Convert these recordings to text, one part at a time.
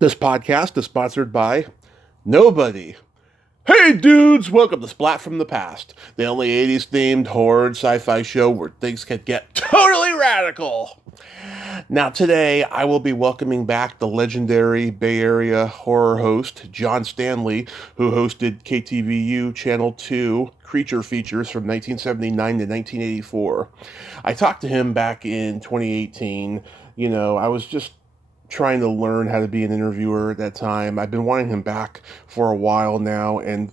This podcast is sponsored by nobody. Hey dudes, welcome to Splat from the Past, the only 80s themed horror and sci-fi show where things can get totally radical. Now today I will be welcoming back the legendary Bay Area horror host John Stanley, who hosted KTVU-Channel 2 Creature Features from 1979 to 1984. I talked to him back in 2018. I was just trying to learn how to be an interviewer at that time. I've been wanting him back for a while now, and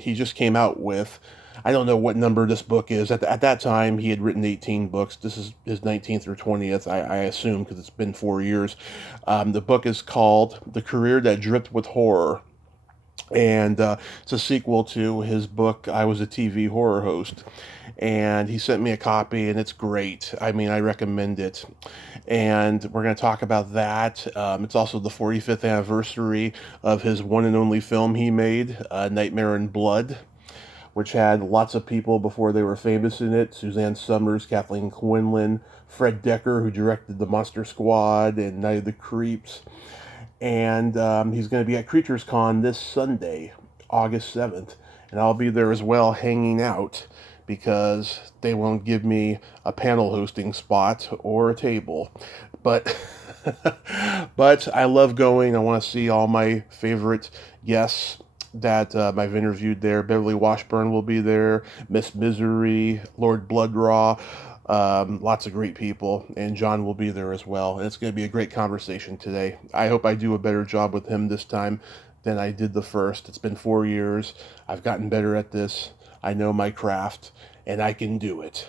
he just came out with, I don't know what number this book is. At that time, he had written 18 books. This is his 19th or 20th, I assume, because it's been 4 years. The book is called The Career That Dripped with Horror. And it's a sequel to his book, I Was a TV Horror Host. And he sent me a copy, and it's great. I mean, I recommend it. And we're going to talk about that. It's also the 45th anniversary of his one and only film he made, Nightmare in Blood, which had lots of people before they were famous in it. Suzanne Summers, Kathleen Quinlan, Fred Decker, who directed The Monster Squad and Night of the Creeps. And he's going to be at Creatures Con this Sunday, August 7th. And I'll be there as well, hanging out, because they won't give me a panel hosting spot or a table. But but I love going. I want to see all my favorite guests that I've interviewed there. Beverly Washburn will be there, Miss Misery, Lord Bloodraw. Lots of great people, and John will be there as well. And it's going to be a great conversation today. I hope I do a better job with him this time than I did the first. It's been 4 years. I've gotten better at this. I know my craft, and I can do it.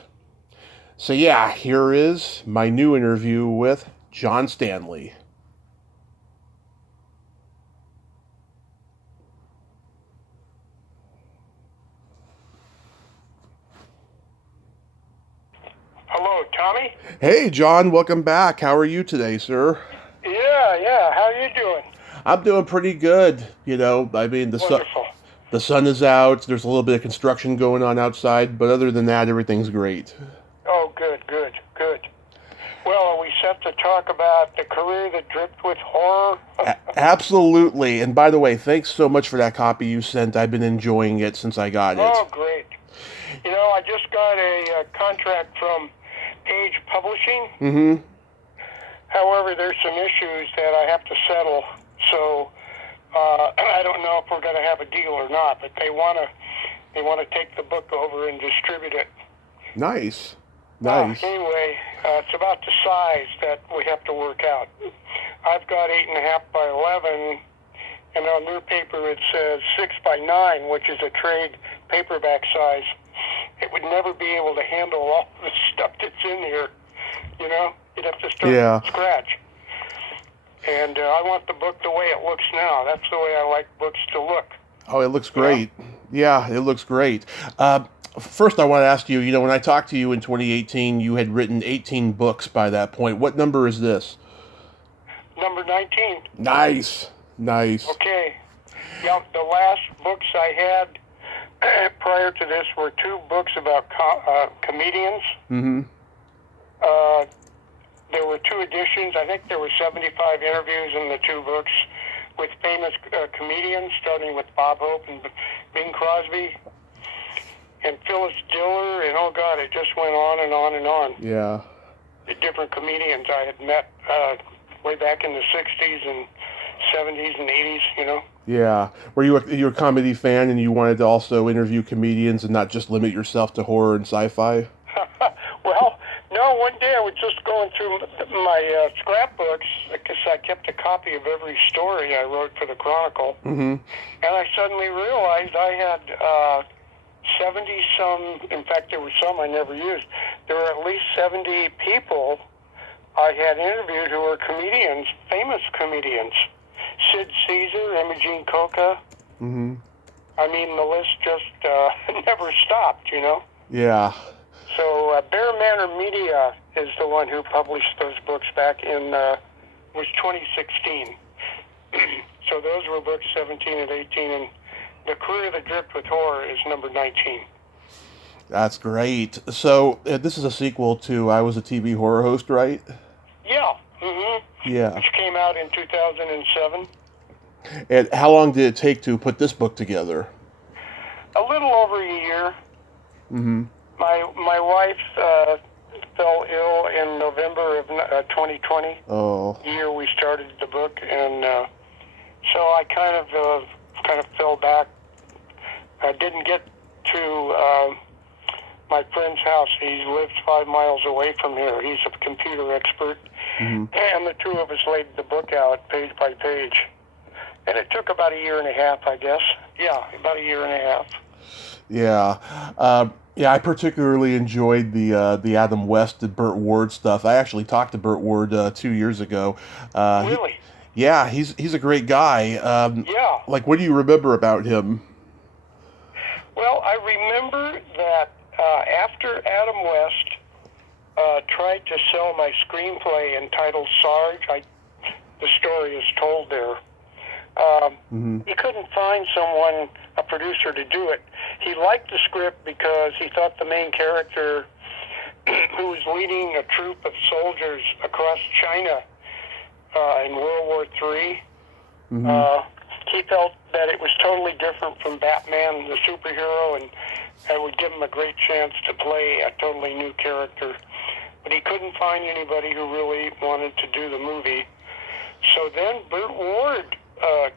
So yeah, here is my new interview with John Stanley. Hello, Tommy. Hey, John, welcome back. How are you today, sir? Yeah. How are you doing? I'm doing pretty good. I mean, Wonderful. The sun is out. There's a little bit of construction going on outside, but other than that, everything's great. Oh, good. Well, are we set to talk about the career that dripped with horror? Absolutely. And by the way, thanks so much for that copy you sent. I've been enjoying it since I got it. Oh, great. I just got a contract from Page Publishing. Mm-hmm. However, there's some issues that I have to settle, so I don't know if we're going to have a deal or not, but they want to take the book over and distribute it. Nice. Anyway, it's about the size that we have to work out. I've got 8.5 by 11, and on their paper it says 6 by 9, which is a trade paperback size. It would never be able to handle all the stuff that's in here. You'd have to start from scratch. And I want the book the way it looks now. That's the way I like books to look. Oh, it looks great. Yeah, it looks great. First, I want to ask you, when I talked to you in 2018, you had written 18 books by that point. What number is this? Number 19. Nice. Okay. Yeah, the last books I had prior to this were 2 books about comedians. Mm-hmm. There were 2 editions. I think there were 75 interviews in the 2 books with famous comedians, starting with Bob Hope and Bing Crosby and Phyllis Diller, and oh God, it just went on and on and on. Yeah. The different comedians I had met way back in the 60s and 70s and 80s, Yeah. Were you a comedy fan, and you wanted to also interview comedians and not just limit yourself to horror and sci-fi? Well, no, one day I was just going through my scrapbooks, because I kept a copy of every story I wrote for the Chronicle, Mm-hmm. and I suddenly realized I had 70-some, in fact, there were some I never used. There were at least 70 people I had interviewed who were comedians, famous comedians. Sid Caesar, Imogene Coca. Mm-hmm. I mean, the list just never stopped, Yeah. So Bear Manor Media is the one who published those books back in, was 2016. So those were books 17 and 18, and The Career That Dripped with Horror is number 19. That's great. So this is a sequel to I Was a TV Horror Host, right? Yeah. Mm-hmm. Yeah. Which came out in 2007. And how long did it take to put this book together? A little over a year. Mm-hmm. My wife fell ill in November of 2020. Oh. The year we started the book, and so I kind of fell back. I didn't get to my friend's house. He lives 5 miles away from here. He's a computer expert, Mm-hmm. and the two of us laid the book out page by page. And it took about a year and a half, I guess. Yeah, about a year and a half. Yeah. Yeah, I particularly enjoyed the Adam West and Burt Ward stuff. I actually talked to Burt Ward 2 years ago. Really? Yeah, he's a great guy. Yeah. Like, what do you remember about him? Well, I remember that after Adam West tried to sell my screenplay entitled Sarge, the story is told there. He couldn't find someone, a producer, to do it. He liked the script because he thought the main character, who was leading a troop of soldiers across China in World War III, he felt that it was totally different from Batman, the superhero, and it would give him a great chance to play a totally new character. But he couldn't find anybody who really wanted to do the movie. So then Burt Ward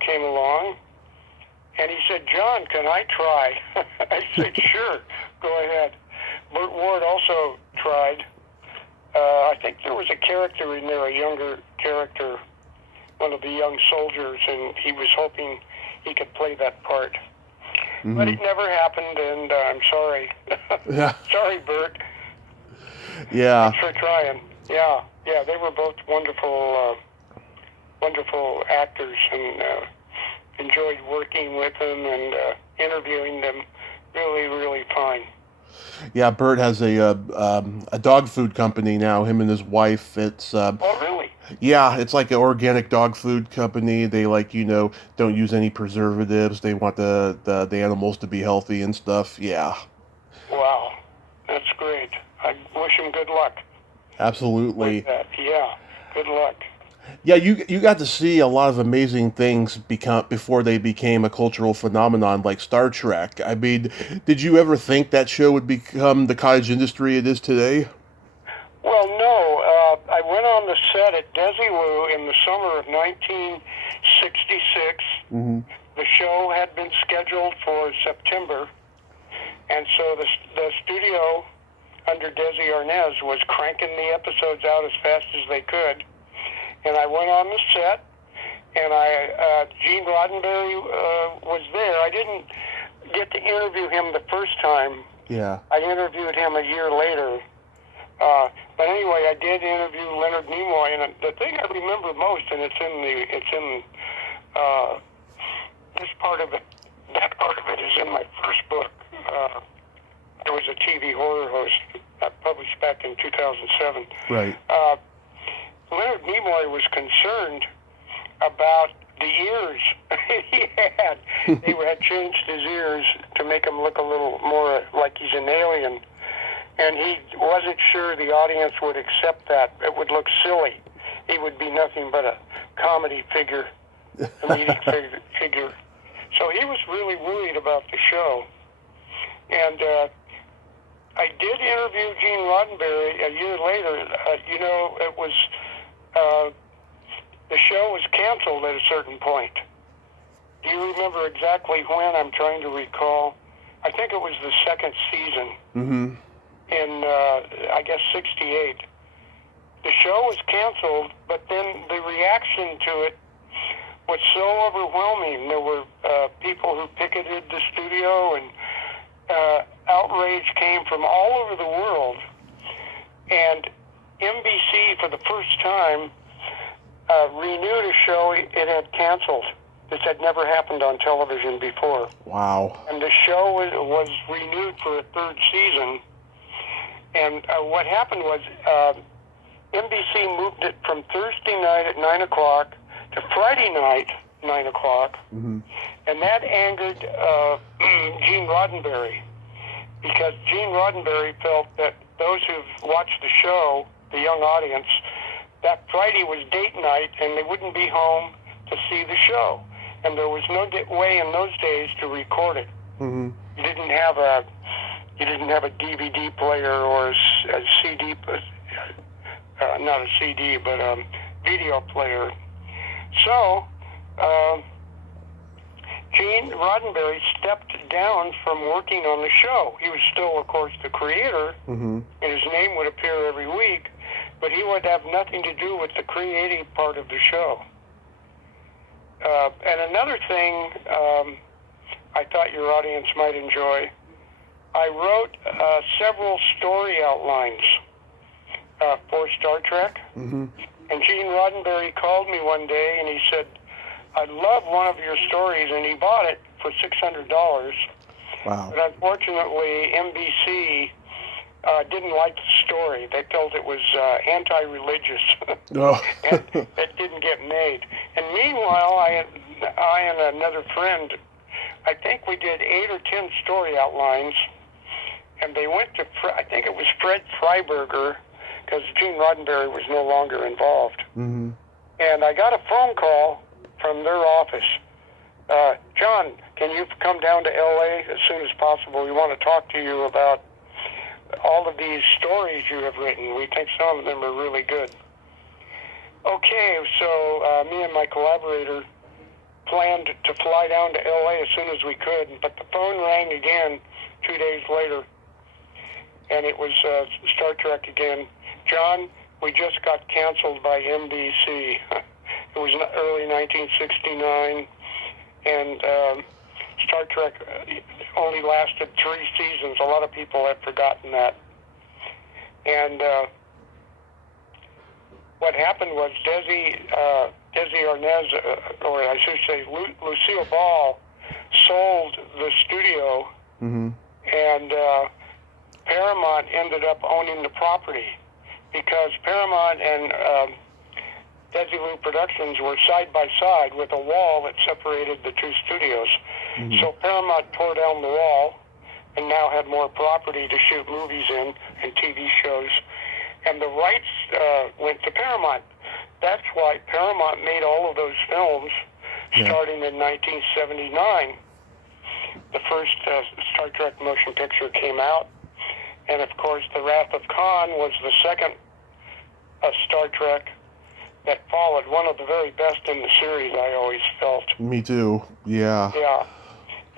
came along, and he said, "John, can I try?" I said, "Sure, go ahead." Burt Ward also tried. I think there was a character in there, a younger character, one of the young soldiers, and he was hoping he could play that part. But it never happened, and I'm sorry. Yeah. Sorry, Burt. Yeah. Thanks for trying. Yeah, they were both wonderful actors, and enjoyed working with them and interviewing them. Really, really fine. Yeah, Bert has a dog food company now. Him and his wife. It's Oh, really? yeah, it's like an organic dog food company. They don't use any preservatives. They want the animals to be healthy and stuff. Yeah. Wow, that's great. I wish him good luck. Absolutely. With that. Yeah, good luck. Yeah, you got to see a lot of amazing things before they became a cultural phenomenon like Star Trek. I mean, did you ever think that show would become the cottage industry it is today? Well, no. I went on the set at Desilu in the summer of 1966. The show had been scheduled for September, and so the studio under Desi Arnaz was cranking the episodes out as fast as they could. And I went on the set, and Gene Roddenberry was there. I didn't get to interview him the first time. Yeah. I interviewed him a year later. But anyway, I did interview Leonard Nimoy, and the thing I remember most, and it's in this part of it. That part of it is in my first book. I was a TV horror host, published back in 2007. Right. Leonard Nimoy was concerned about the ears he had. They had changed his ears to make him look a little more like he's an alien. And he wasn't sure the audience would accept that. It would look silly. He would be nothing but a comedy figure, comedic figure. So he was really worried about the show. And I did interview Gene Roddenberry a year later. It was... the show was canceled at a certain point. Do you remember exactly when? I'm trying to recall. I think it was the second season in, I guess, 68. The show was canceled, but then the reaction to it was so overwhelming. There were people who picketed the studio, and outrage came from all over the world. And NBC, for the first time, renewed a show it had canceled. This had never happened on television before. Wow. And the show was renewed for a third season. And what happened was NBC moved it from Thursday night at 9 o'clock to Friday night, 9 o'clock. And that angered Gene Roddenberry, because Gene Roddenberry felt that those who've watched the show, the young audience, that Friday was date night, and they wouldn't be home to see the show. and there was no way in those days to record it. Mm-hmm. You didn't have a DVD player or a CD, not a CD, but a video player. So Gene Roddenberry stepped down from working on the show. He was still, of course, the creator, Mm-hmm. and his name would appear every week, but he would have nothing to do with the creative part of the show. And another thing I thought your audience might enjoy, I wrote several story outlines for Star Trek. Mm-hmm. And Gene Roddenberry called me one day and he said, I love one of your stories, and he bought it for $600. Wow. But unfortunately, NBC didn't like the story. They felt it was anti-religious, Oh. and it didn't get made. And meanwhile, I and another friend, I think we did 8 or 10 story outlines, and they went to, I think it was Fred Freiberger, because Gene Roddenberry was no longer involved. Mm-hmm. And I got a phone call from their office. John, can you come down to L.A. as soon as possible? We want to talk to you about all of these stories you have written. We think some of them are really good. Okay, so me and my collaborator planned to fly down to L.A. as soon as we could, but the phone rang again 2 days later, and it was Star Trek again. John, we just got canceled by NBC. It was early 1969, and Star Trek only lasted 3 seasons. A lot of people have forgotten that. And what happened was Desi Arnaz, or I should say Lucille Ball, sold the studio, Mm-hmm. and Paramount ended up owning the property because Paramount and Desilu Productions were side by side with a wall that separated the 2 studios. Mm-hmm. So Paramount tore down the wall and now had more property to shoot movies in and TV shows. And the rights went to Paramount. That's why Paramount made all of those films starting in 1979. The first Star Trek motion picture came out. And of course, The Wrath of Khan was the second Star Trek that followed, one of the very best in the series, I always felt. Me too. Yeah. Yeah.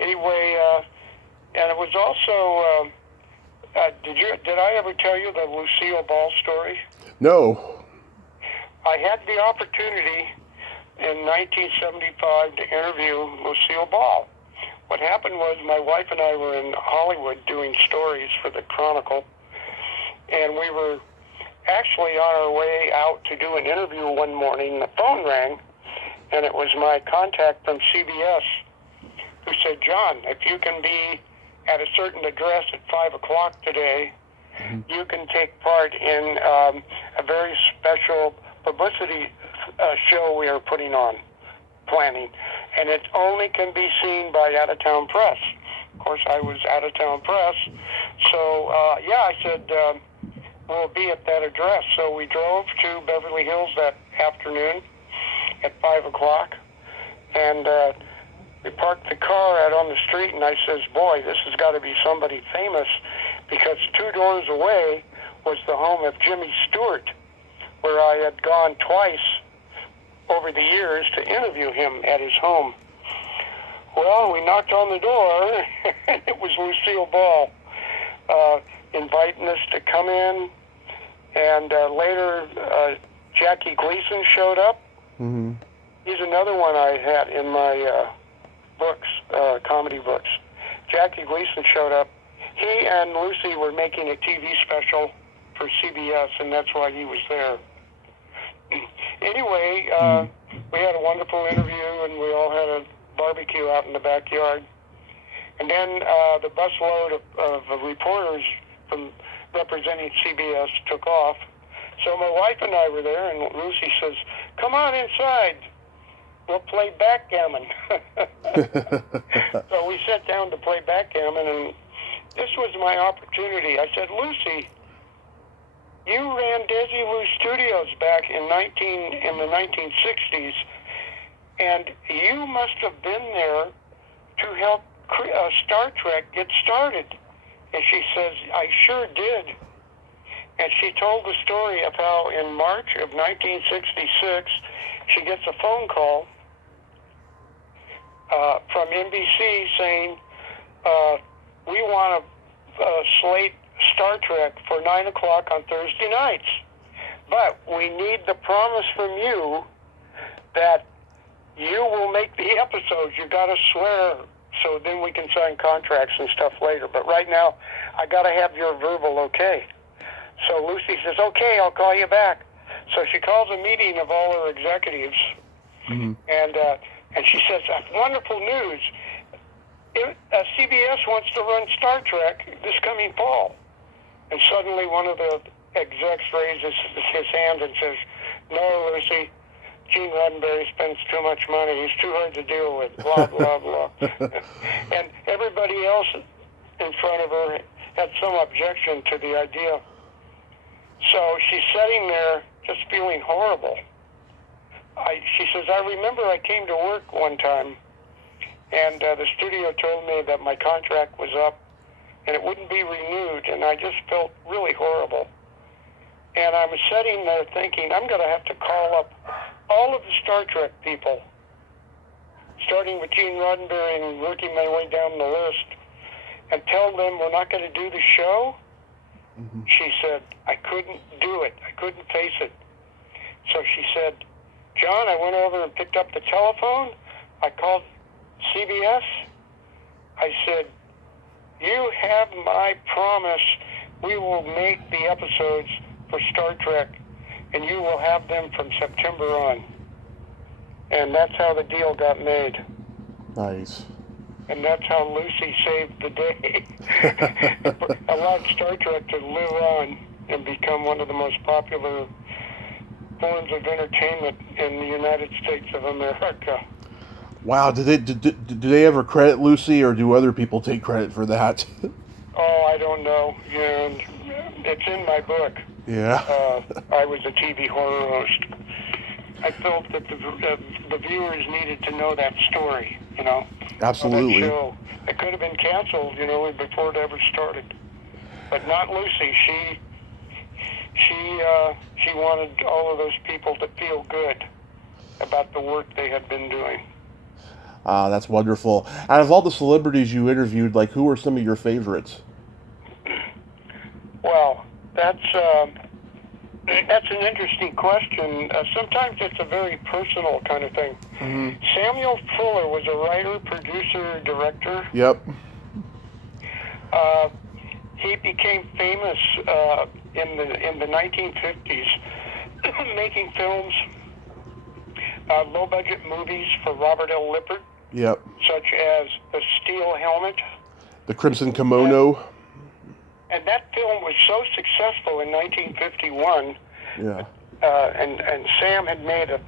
Anyway, and it was also, did I ever tell you the Lucille Ball story? No. I had the opportunity in 1975 to interview Lucille Ball. What happened was my wife and I were in Hollywood doing stories for the Chronicle, and we were actually on our way out to do an interview one morning. The phone rang, and it was my contact from CBS who said, John, if you can be at a certain address at 5 o'clock today, you can take part in a very special publicity show we are planning, and it only can be seen by out-of-town press. Of course, I was out-of-town press, so I said, we'll be at that address. So we drove to Beverly Hills that afternoon at 5 o'clock, and we parked the car out on the street, and I says, boy, this has got to be somebody famous, because 2 doors away was the home of Jimmy Stewart, where I had gone twice over the years to interview him at his home. Well, we knocked on the door, and it was Lucille Ball inviting us to come in, and later Jackie Gleason showed up. Mm-hmm. He's another one I had in my books, comedy books. Jackie Gleason showed up. He and Lucy were making a TV special for CBS, and that's why he was there. Anyway, we had a wonderful interview, and we all had a barbecue out in the backyard. And then the busload of reporters from representing CBS took off. So my wife and I were there, and Lucy says, come on inside. We'll play backgammon. So we sat down to play backgammon, and this was my opportunity. I said, Lucy, you ran Desilu Studios back in the 1960s, and you must have been there to help Star Trek get started. And she says, I sure did. And she told the story of how in March of 1966, she gets a phone call from NBC saying, we want to slate Star Trek for 9 o'clock on Thursday nights. But we need the promise from you that you will make the episodes. You got to swear, so then we can sign contracts and stuff later. But right now, I got to have your verbal okay. So Lucy says, okay, I'll call you back. So she calls a meeting of all her executives, and she says, wonderful news. CBS wants to run Star Trek this coming fall. And suddenly one of the execs raises his hand and says, no, Lucy, Gene Roddenberry spends too much money. He's too hard to deal with, blah, blah, blah. And everybody else in front of her had some objection to the idea. So she's sitting there just feeling horrible. She says, I remember I came to work one time, and the studio told me that my contract was up and it wouldn't be renewed, and I just felt really horrible. And I was sitting there thinking, I'm going to have to call up all of the Star Trek people, starting with Gene Roddenberry and working my way down the list, and tell them we're not going to do the show. She said, I couldn't do it. I couldn't face it. So she said, John, I went over and picked up the telephone. I called CBS. I said, you have my promise. We will make the episodes for Star Trek, and you will have them from September on. And that's how the deal got made. Nice. And that's how Lucy saved the day. Allowed Star Trek to live on and become one of the most popular forms of entertainment in the United States of America. Wow, do they ever credit Lucy, or do other people take credit for that? Oh, I don't know. And it's in my book. Yeah. I was a TV horror host. I felt that the viewers needed to know that story, you know. Absolutely. That show. It could have been canceled, you know, before it ever started. But not Lucy. She wanted all of those people to feel good about the work they had been doing. That's wonderful. Out of all the celebrities you interviewed, like, who are some of your favorites? Well, that's an interesting question. Sometimes it's a very personal kind of thing. Samuel Fuller was a writer, producer, director. Yep. He became famous in the 1950s, making films, low-budget movies for Robert L. Lippert. Yep. Such as The Steel Helmet. The Crimson Kimono. And that film was so successful in 1951. Yeah. And Sam had made a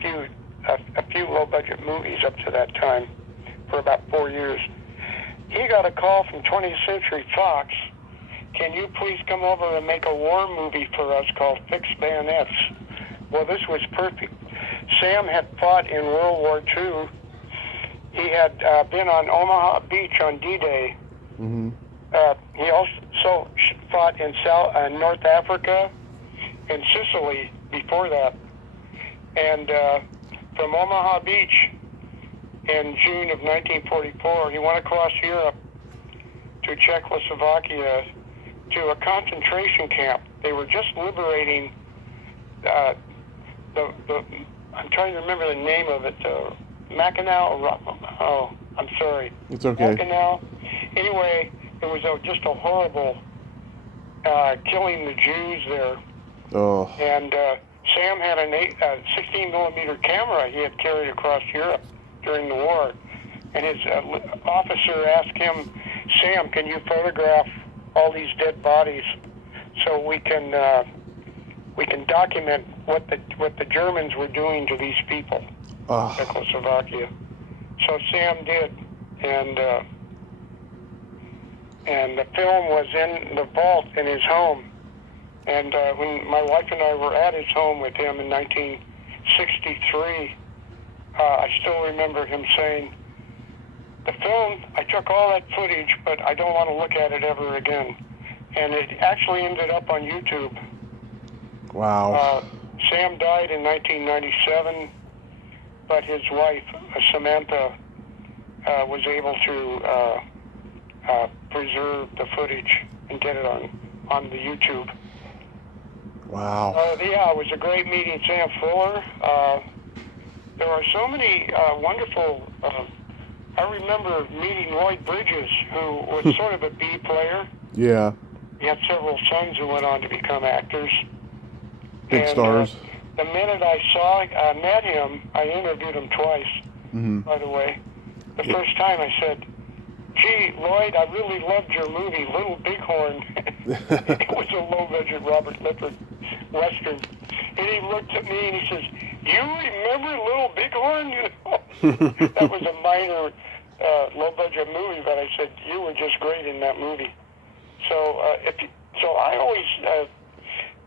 few low-budget movies up to that time for about 4 years. He got a call from 20th Century Fox. Can you please come over and make a war movie for us called Fixed Bayonets? Well, this was perfect. Sam had fought in World War II. He had been on Omaha Beach on D-Day. He also fought in North Africa and Sicily before that. And from Omaha Beach in June of 1944, he went across Europe to Czechoslovakia to a concentration camp. They were just liberating I'm trying to remember the name of it, Mackinac. Oh, I'm sorry. It's okay. Mackinac. Anyway, it was just a horrible killing the Jews there. Oh. And Sam had a 16 millimeter camera he had carried across Europe during the war, and his officer asked him, Sam, can you photograph all these dead bodies so we can document what the Germans were doing to these people in Czechoslovakia. So Sam did, and the film was in the vault in his home. And when my wife and I were at his home with him in 1963, I still remember him saying, the film, I took all that footage, but I don't want to look at it ever again. And it actually ended up on YouTube. Wow. Sam died in 1997, but his wife, Samantha, was able to preserve the footage and get it on the YouTube. Wow. Yeah, it was a great meeting Sam Fuller. There are so many wonderful... I remember meeting Lloyd Bridges, who was sort of a B player. Yeah. He had several sons who went on to become actors. Big stars. The minute I met him, I interviewed him twice, by the way. The first time I said, gee, Lloyd, I really loved your movie, Little Bighorn. It was a low-budget Robert Lippert Western. And he looked at me and he says, you remember Little Bighorn? You know? That was a minor low-budget movie, but I said, you were just great in that movie. So I always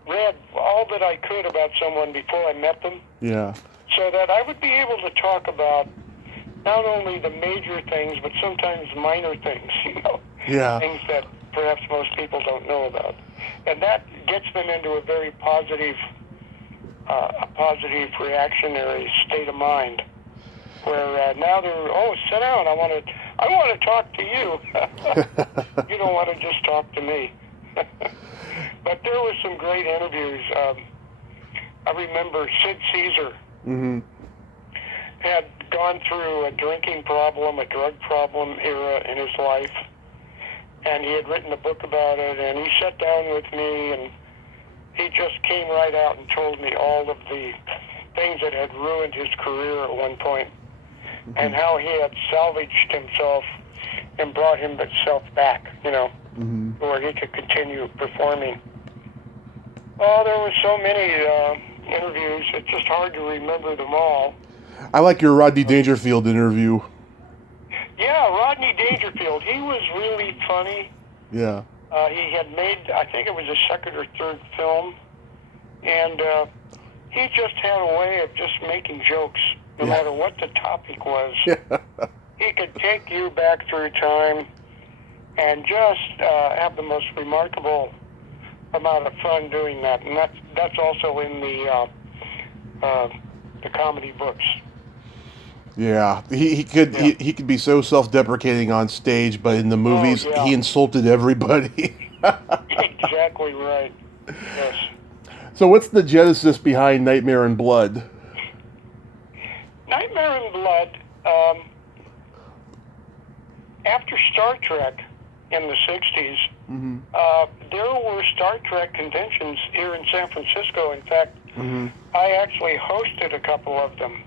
read all that I could about someone before I met them. Yeah. So that I would be able to talk about not only the major things, but sometimes minor things, you know. Yeah. Things that perhaps most people don't know about. And that gets them into a very positive reactionary state of mind, where now they're, sit down, I want to talk to you. You don't want to just talk to me. But there were some great interviews. I remember Sid Caesar had gone through a drinking problem, a drug problem era in his life, and he had written a book about it, and he sat down with me, and he just came right out and told me all of the things that had ruined his career at one point, and how he had salvaged himself and brought himself back, you know, where he could continue performing. Oh, there were so many interviews, it's just hard to remember them all. I like your Rodney Dangerfield interview. Yeah, Rodney Dangerfield, he was really funny. Yeah. He had made, I think it was his second or third film, and he just had a way of just making jokes, no matter what the topic was. He could take you back through time and just have the most remarkable amount of fun doing that, and that's also in the comedy books. Yeah, he could be so self-deprecating on stage, but in the movies he insulted everybody. Exactly right. Yes. So what's the genesis behind Nightmare in Blood? Nightmare in Blood, after Star Trek in the 60s, there were Star Trek conventions here in San Francisco. In fact, I actually hosted a couple of them,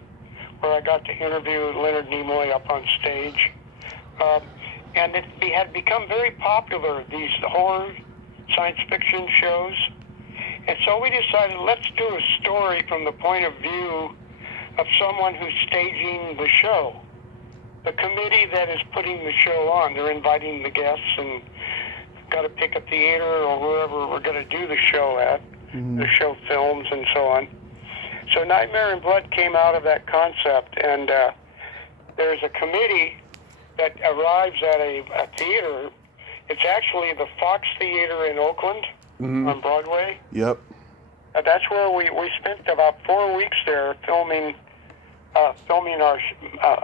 where I got to interview Leonard Nimoy up on stage. And it had become very popular, these horror science fiction shows. And so we decided, let's do a story from the point of view of someone who's staging the show. The committee that is putting the show on, they're inviting the guests and got to pick a theater or wherever we're going to do the show at, the show films and so on. So Nightmare in Blood came out of that concept, and there's a committee that arrives at a theater. It's actually the Fox Theater in Oakland on Broadway. Yep. That's where we spent about 4 weeks there filming our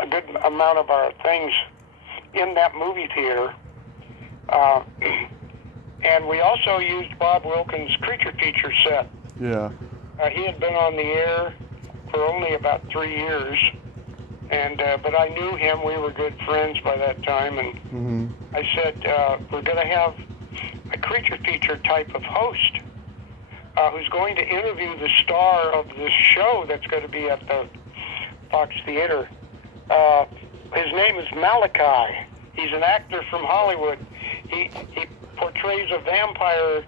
a good amount of our things in that movie theater. And we also used Bob Wilkins' creature feature set. Yeah. He had been on the air for only about 3 years, and but I knew him. We were good friends by that time, and I said, we're going to have a creature feature type of host who's going to interview the star of this show that's going to be at the Fox Theater. His name is Malachi. He's an actor from Hollywood. He portrays a vampire,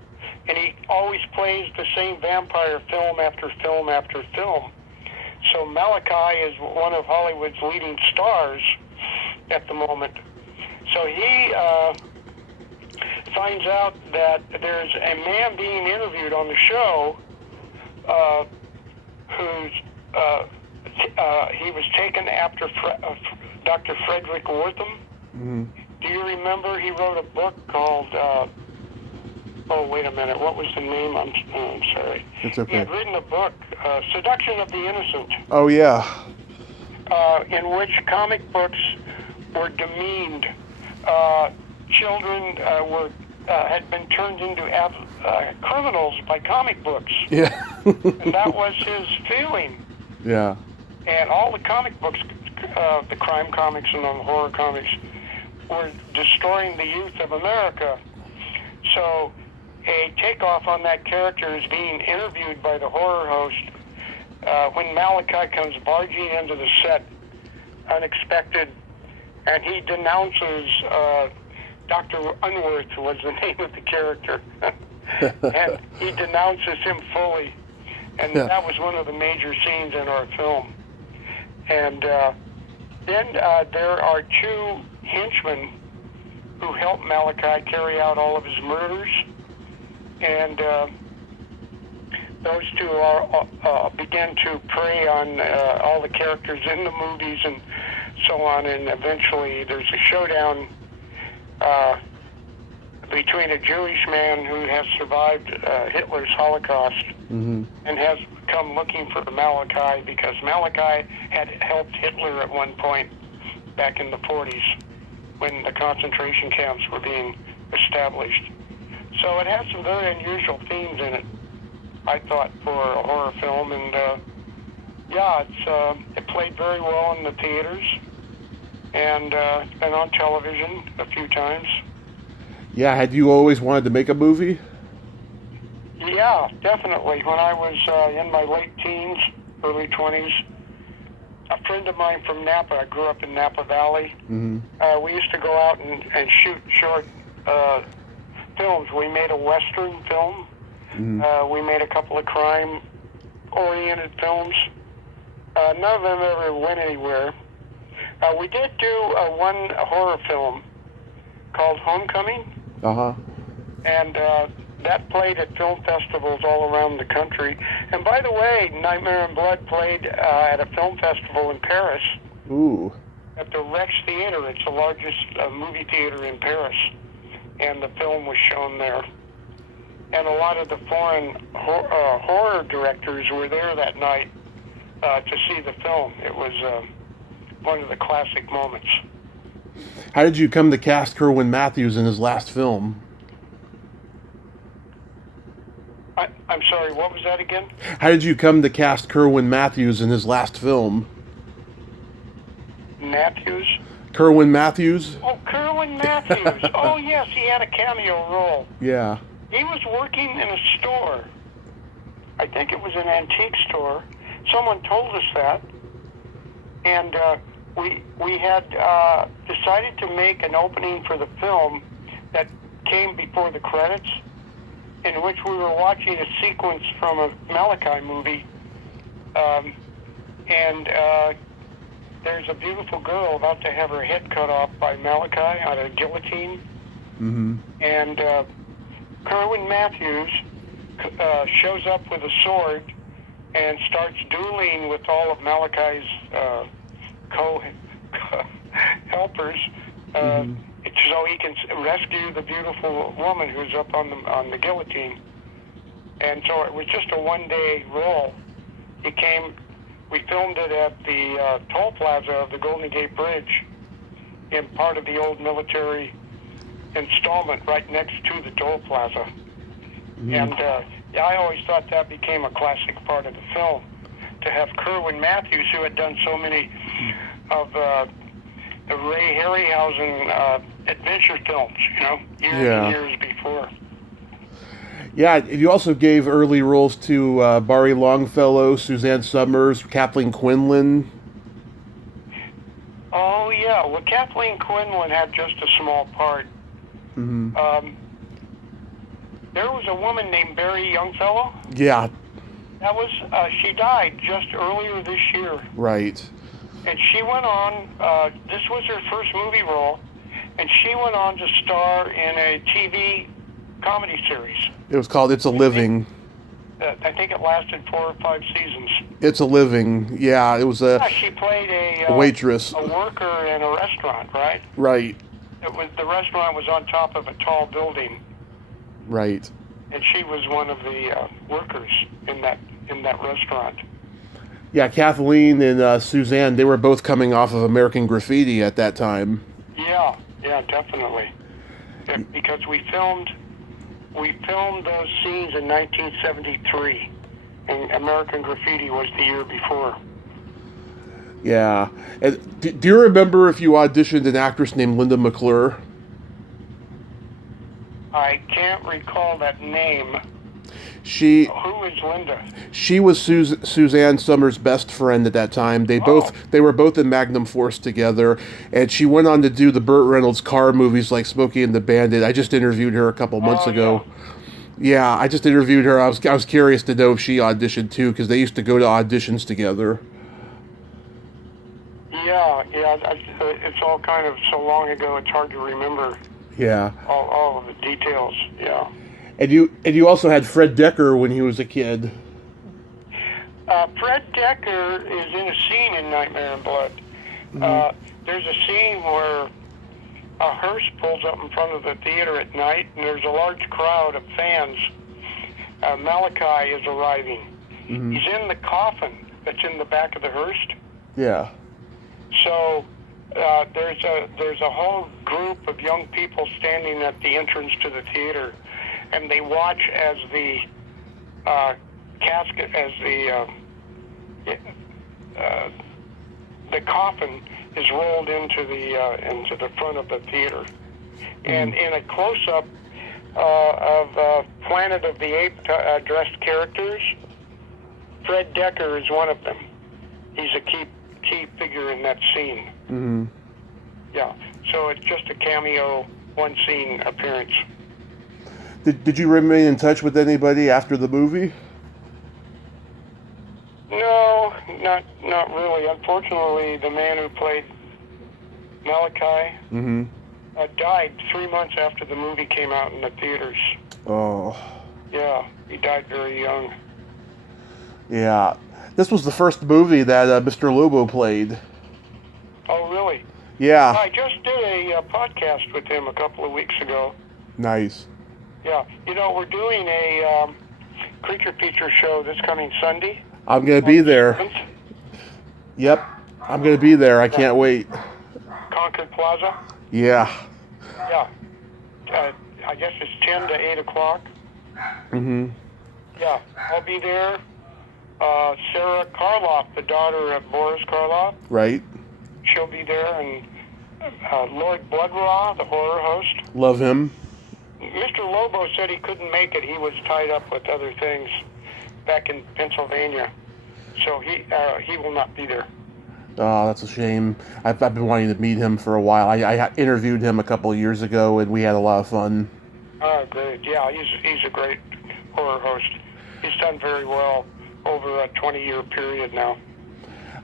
and he always plays the same vampire film after film after film. So Malachi is one of Hollywood's leading stars at the moment. So he finds out that there's a man being interviewed on the show who's he was taken after Dr. Frederick Wortham. Mm-hmm. Do you remember he wrote a book called, oh, wait a minute, what was the name? I'm sorry. It's okay. He had written a book, Seduction of the Innocent. Oh, yeah. In which comic books were demeaned. Children had been turned into criminals by comic books. Yeah. And that was his feeling. Yeah. And all the comic books, the crime comics and the horror comics, were destroying the youth of America. So a takeoff on that character is being interviewed by the horror host when Malachi comes barging into the set, unexpected, and he denounces Dr. Unworth was the name of the character. And he denounces him fully. And that was one of the major scenes in our film. And then there are two henchmen who help Malachi carry out all of his murders. And those two begin to prey on all the characters in the movies and so on. And eventually there's a showdown between a Jewish man who has survived Hitler's Holocaust and has come looking for Malachi because Malachi had helped Hitler at one point back in the 40s when the concentration camps were being established. So it has some very unusual themes in it, I thought, for a horror film. And it played very well in the theaters, and it's been on television a few times. Yeah, had you always wanted to make a movie? Yeah, definitely. When I was in my late teens, early 20s, a friend of mine from Napa, I grew up in Napa Valley, we used to go out and shoot short films. We made a Western film. We made a couple of crime-oriented films. None of them ever went anywhere. We did do one horror film called Homecoming. And that played at film festivals all around the country. And by the way, Nightmare in Blood played at a film festival in Paris. Ooh. At the Rex Theater. It's the largest movie theater in Paris. And the film was shown there. And a lot of the foreign horror directors were there that night to see the film. It was one of the classic moments. How did you come to cast Kerwin Matthews in his last film? I'm sorry, what was that again? How did you come to cast Kerwin Matthews in his last film? Matthews? Kerwin Matthews? Oh, Kerwin Matthews. Oh, yes, he had a cameo role. Yeah. He was working in a store. I think it was an antique store. Someone told us that. And we had decided to make an opening for the film that came before the credits, in which we were watching a sequence from a Malachi movie. And there's a beautiful girl about to have her head cut off by Malachi on a guillotine. And Kerwin Matthews shows up with a sword and starts dueling with all of Malachi's co-helpers so he can rescue the beautiful woman who's up on the guillotine. And so it was just a one-day role. We filmed it at the toll plaza of the Golden Gate Bridge in part of the old military installment right next to the toll plaza. And I always thought that became a classic part of the film, to have Kerwin Matthews, who had done so many of the Ray Harryhausen adventure films, years and years before. Yeah, you also gave early roles to Barry Longfellow, Suzanne Summers, Kathleen Quinlan. Oh, yeah. Well, Kathleen Quinlan had just a small part. There was a woman named Barry Youngfellow. Yeah. That was, she died just earlier this year. Right. And she went on, this was her first movie role, and she went on to star in a TV comedy series. It was called It's a Living. I think it lasted 4 or 5 seasons. It's a Living. Yeah, it was Yeah, she played a waitress. a worker in a restaurant, right? Right. The restaurant was on top of a tall building, Right. and she was one of the workers in that restaurant. Yeah, Kathleen and Suzanne, they were both coming off of American Graffiti at that time. Yeah, definitely. Yeah, because we filmed those scenes in 1973, and American Graffiti was the year before. Yeah. And do you remember if you auditioned an actress named Linda Mcclure? I can't recall that name. Who is Linda? She was Suzanne Summers' best friend at that time. They were both in Magnum Force together, and she went on to do the Burt Reynolds car movies like Smokey and the Bandit. I just interviewed her a couple months ago. Yeah, I just interviewed her. I was curious to know if she auditioned too, because they used to go to auditions together. Yeah, it's all kind of so long ago. It's hard to remember. Yeah. All of the details. Yeah. And you also had Fred Decker when he was a kid. Fred Decker is in a scene in Nightmare in Blood. Mm-hmm. There's a scene where a hearse pulls up in front of the theater at night, and there's a large crowd of fans. Malachi is arriving. Mm-hmm. He's in the coffin that's in the back of the hearse. Yeah. So there's a whole group of young people standing at the entrance to the theater, and they watch as the casket, as the coffin is rolled into the front of the theater. And in a close-up of Planet of the Apes dressed characters, Fred Decker is one of them. He's a key figure in that scene. Mm-hmm. Yeah, so it's just a cameo, one scene appearance. Did you remain in touch with anybody after the movie? No, not really. Unfortunately, the man who played Malachi died 3 months after the movie came out in the theaters. Oh. Yeah, he died very young. Yeah. This was the first movie that Mr. Lobo played. Oh, really? Yeah. I just did a podcast with him a couple of weeks ago. Nice. Yeah. We're doing a creature feature show this coming Sunday. I'm going to be there. Yep. I'm going to be there. I can't wait. Concord Plaza? Yeah. Yeah. I guess it's 10 to 8 o'clock. Mm-hmm. Yeah. I'll be there. Sarah Karloff, the daughter of Boris Karloff. Right. She'll be there. And Lord Bloodraw, the horror host. Love him. Mr. Lobo said he couldn't make it. He was tied up with other things back in Pennsylvania. So he will not be there. Oh, that's a shame. I've been wanting to meet him for a while. I interviewed him a couple of years ago, and we had a lot of fun. Oh, great. Yeah, he's a great horror host. He's done very well over a 20-year period now.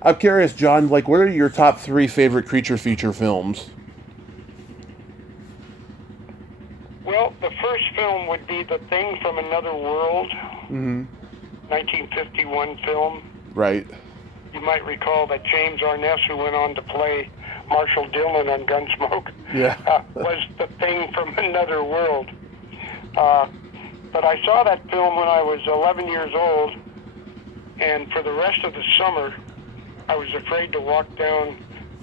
I'm curious, John, what are your top 3 favorite creature feature films? Well, the first film would be The Thing from Another World, 1951 film. Right. You might recall that James Arness, who went on to play Marshall Dillon on Gunsmoke, was The Thing from Another World. But I saw that film when I was 11 years old, and for the rest of the summer, I was afraid to walk down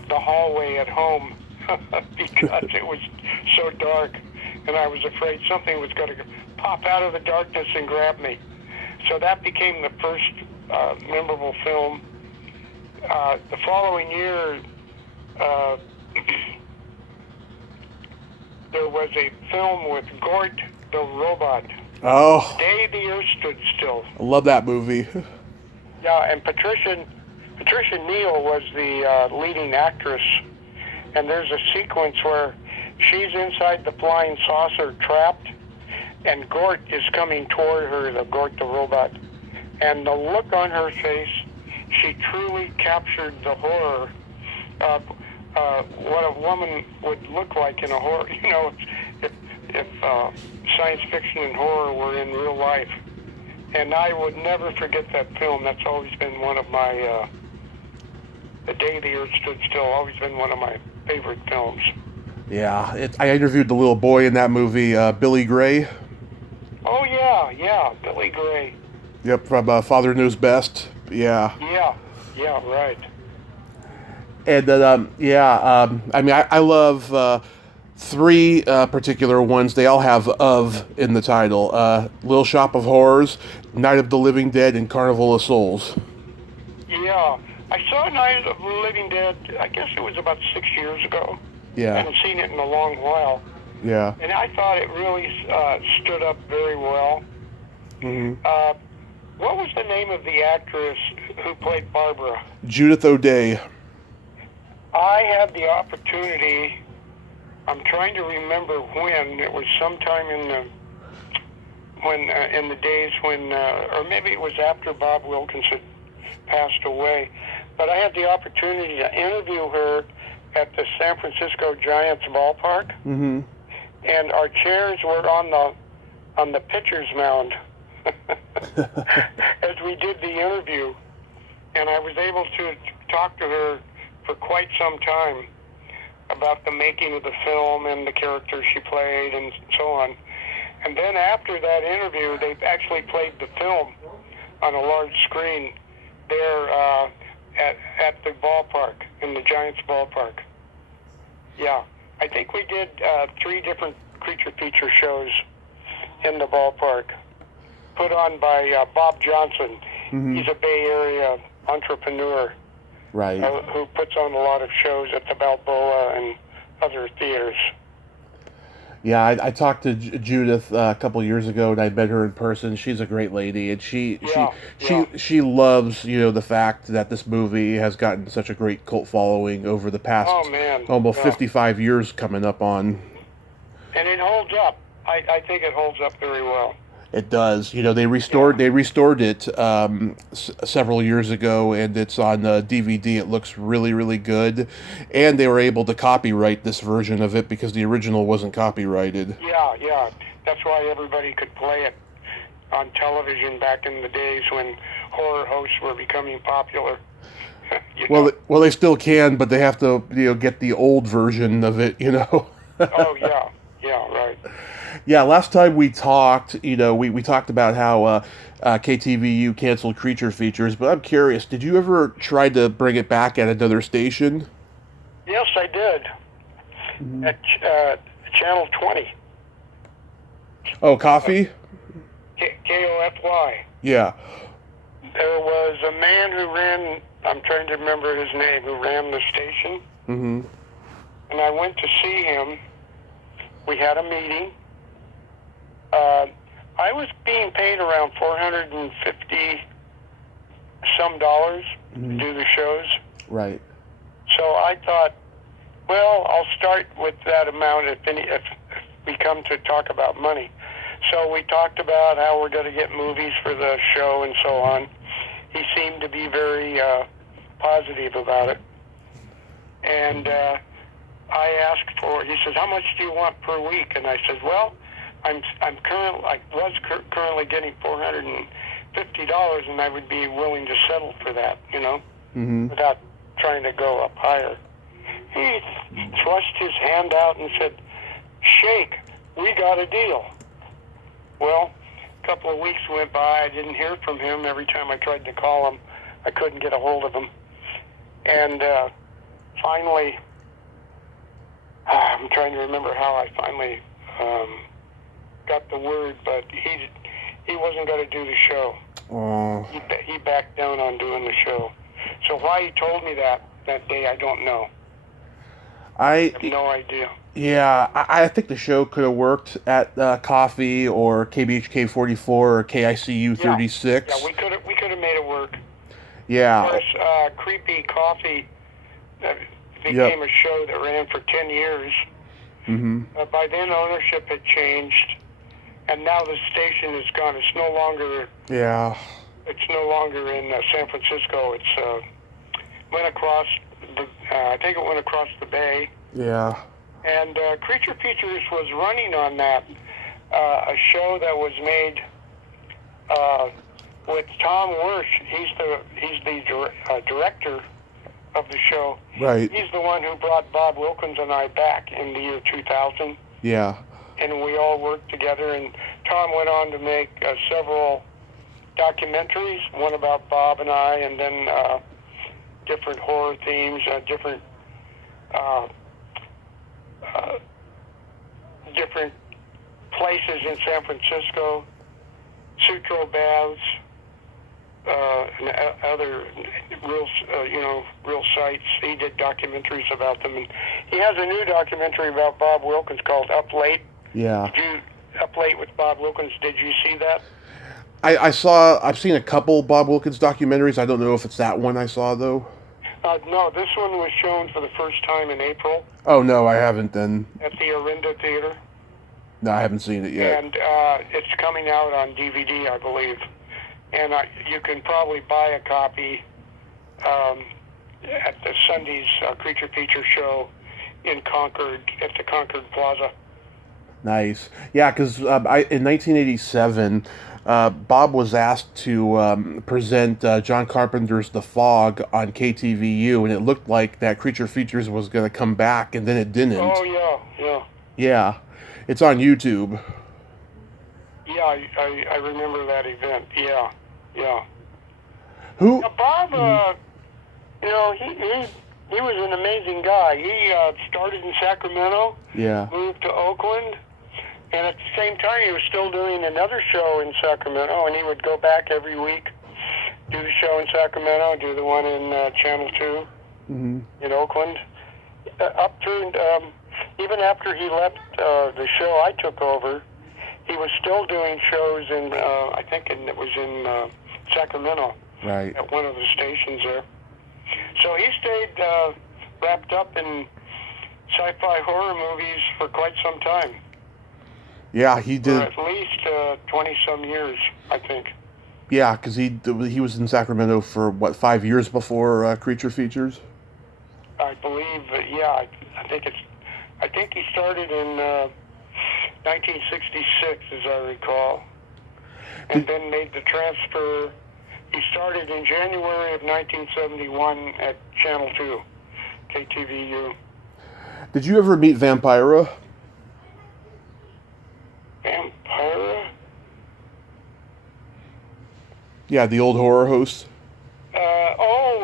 the hallway at home because it was so dark, and I was afraid something was going to pop out of the darkness and grab me. So that became the first memorable film. The following year, there was a film with Gort the robot. Oh. Day the Earth Stood Still. I love that movie. Yeah, and Patricia Neal was the leading actress. And there's a sequence where she's inside the flying saucer trapped, and Gort is coming toward her, the Gort the robot. And the look on her face, she truly captured the horror of what a woman would look like in a horror. If science fiction and horror were in real life. And I would never forget that film. That's always been one of my, The Day the Earth Stood Still, always been one of my favorite films. Yeah, I interviewed the little boy in that movie, Billy Gray. Oh, yeah, Billy Gray. Yep, from Father Knows Best. Yeah. Yeah, right. And then, I mean, I love three particular ones. They all have "of" in the title. Little Shop of Horrors, Night of the Living Dead, and Carnival of Souls. Yeah, I saw Night of the Living Dead, I guess it was about 6 years ago. Yeah. I haven't seen it in a long while. Yeah. And I thought it really stood up very well. Mm-hmm. What was the name of the actress who played Barbara? Judith O'Dea. I had the opportunity, I'm trying to remember when, it was sometime in the days when, or maybe it was after Bob Wilkins had passed away, but I had the opportunity to interview her at the San Francisco Giants ballpark, Mm-hmm. and our chairs were on the pitcher's mound as we did the interview, and I was able to talk to her for quite some time about the making of the film and the character she played and so on. And then after that interview, they actually played the film on a large screen there at the ballpark, in the Giants ballpark. Yeah, I think we did 3 different creature feature shows in the ballpark, put on by Bob Johnson. Mm-hmm. He's a Bay Area entrepreneur. Right. Who puts on a lot of shows at the Balboa and other theaters. Yeah, I talked to Judith a couple years ago, and I met her in person. She's a great lady, and she loves, the fact that this movie has gotten such a great cult following over the past almost 55 years coming up on. And it holds up. I think it holds up very well. It does. They restored it several years ago, and it's on DVD. It looks really, really good. And they were able to copyright this version of it because the original wasn't copyrighted. Yeah. That's why everybody could play it on television back in the days when horror hosts were becoming popular. Well, they still can, but they have to, get the old version of it, Oh, yeah, right. Yeah, last time we talked, we talked about how KTVU canceled Creature Features, but I'm curious, did you ever try to bring it back at another station? Yes, I did. Mm-hmm. At Channel 20. Oh, Coffee? KOFY. Yeah. There was a man who ran, I'm trying to remember his name, who ran the station. Mm-hmm. And I went to see him. We had a meeting. I was being paid around $450 some dollars to do the shows. Right. So I thought, well, I'll start with that amount if we come to talk about money. So we talked about how we're going to get movies for the show and so on. He seemed to be very positive about it. And I asked he says, how much do you want per week? And I said, well, I was currently getting $450, and I would be willing to settle for that, without trying to go up higher. He thrust his hand out and said, "Shake, we got a deal." Well, a couple of weeks went by. I didn't hear from him. Every time I tried to call him, I couldn't get a hold of him. And finally, I'm trying to remember how I finally got the word, but he wasn't going to do the show. Oh. He backed down on doing the show. So why he told me that day, I don't know. I have no idea. Yeah, I think the show could have worked at Coffee or KBHK 44 or KICU 36. Yeah, we could have made it work. Yeah. Of course, Creepy Coffee became a show that ran for 10 years. Mm-hmm. By then, ownership had changed, and now the station is gone. It's no longer. Yeah. It's no longer in San Francisco. It's went across the. I think it went across the bay. Yeah. And Creature Features was running on that, a show that was made with Tom Wersch, he's the director of the show. Right. He's the one who brought Bob Wilkins and I back in the year 2000. Yeah. And we all worked together, and Tom went on to make several documentaries, one about Bob and I, and then different horror themes, different places in San Francisco, Sutro baths, and other real sites. He did documentaries about them, and he has a new documentary about Bob Wilkins called Up Late. Yeah. Up Late with Bob Wilkins. Did you see that? I've seen a couple Bob Wilkins documentaries. I don't know if it's that one I saw, though. No, this one was shown for the first time in April. Oh, no, I haven't then. At the Orinda Theater. No, I haven't seen it yet. And it's coming out on DVD, I believe. And you can probably buy a copy at the Sunday's Creature Feature show in Concord, at the Concord Plaza. Nice. Yeah, because in 1987, Bob was asked to present John Carpenter's The Fog on KTVU, and it looked like that Creature Features was going to come back, and then it didn't. Oh, yeah. Yeah. It's on YouTube. Yeah, I remember that event. Yeah. Who? Now, Bob, he was an amazing guy. He started in Sacramento. Yeah. Moved to Oakland. And at the same time, he was still doing another show in Sacramento, and he would go back every week, do the show in Sacramento, do the one in Channel 2 in Oakland. Up through, even after he left the show I took over, he was still doing shows in, I think it was in Sacramento. Right. At one of the stations there. So he stayed wrapped up in sci-fi horror movies for quite some time. Yeah, he did. For at least 20-some years, I think. Yeah, because he was in Sacramento for, 5 years before Creature Features? I believe, yeah, I think he started in 1966, as I recall, and then made the transfer. He started in January of 1971 at Channel 2, KTVU. Did you ever meet Vampira? Vampira? Yeah, the old horror host.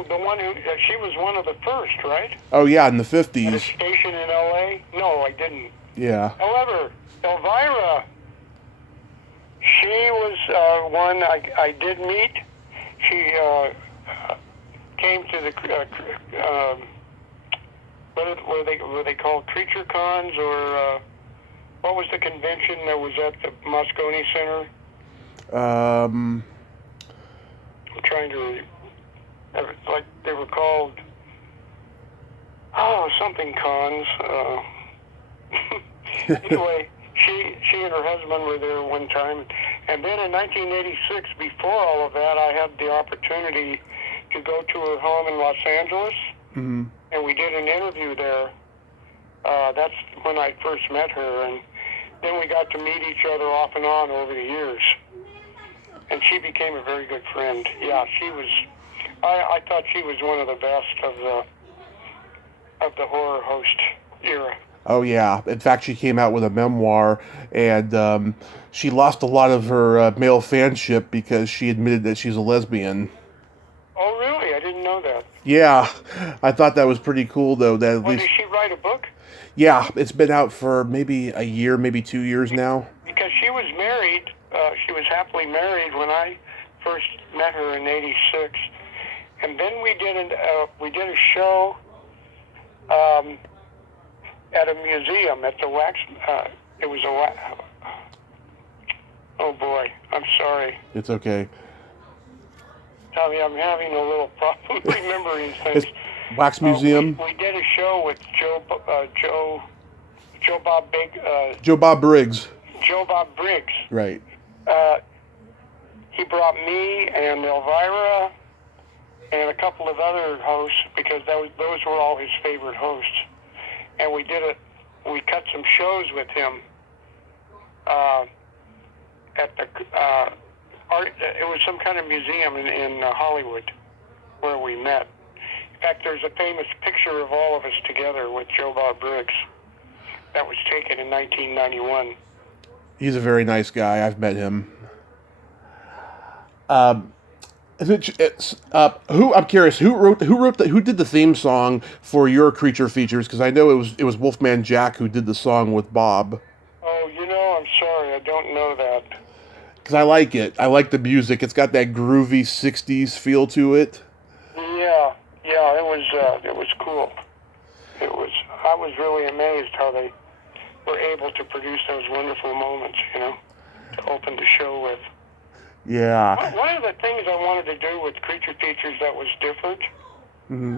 The one who, she was one of the first, right? Oh, yeah, in the 50s. At a station in L.A.? No, I didn't. Yeah. However, Elvira, she was one I did meet. She came to the, were they called Creature Cons, or what was the convention that was at the Moscone Center? I'm trying to, like they were called, something cons. Anyway, she and her husband were there one time. And then in 1986, before all of that, I had the opportunity to go to her home in Los Angeles. Mm-hmm. And we did an interview there. That's when I first met her. And then we got to meet each other off and on over the years. And she became a very good friend. Yeah, she was, I thought she was one of the best of the horror host era. Oh, yeah. In fact, she came out with a memoir, and she lost a lot of her male fanship because she admitted that she's a lesbian. Oh, really? I didn't know that. Yeah. I thought that was pretty cool, though. That at least... Did she write a book? Yeah, it's been out for maybe a year, maybe 2 years now. Because she was married. She was happily married when I first met her in '86. And then we did a show at a museum, at the wax, it was a wax, oh boy, I'm sorry. It's okay. Tommy, I'm having a little problem remembering things. It's Wax Museum? We did a show with Joe Bob Briggs. Joe Bob Briggs. Right. He brought me and Elvira and a couple of other hosts, because those were all his favorite hosts. And we cut some shows with him at the art. It was some kind of museum in Hollywood where we met. In fact, there's a famous picture of all of us together with Joe Bob Briggs that was taken in 1991. He's a very nice guy. I've met him. Who I'm curious who did the theme song for your Creature Features? Because I know it was Wolfman Jack who did the song with Bob. Oh, I'm sorry, I don't know that. Because I like it. I like the music. It's got that groovy '60s feel to it. Yeah, it was cool. I was really amazed how they were able to produce those wonderful moments, to open the show with. Yeah. One of the things I wanted to do with Creature Features that was different, Mm-hmm.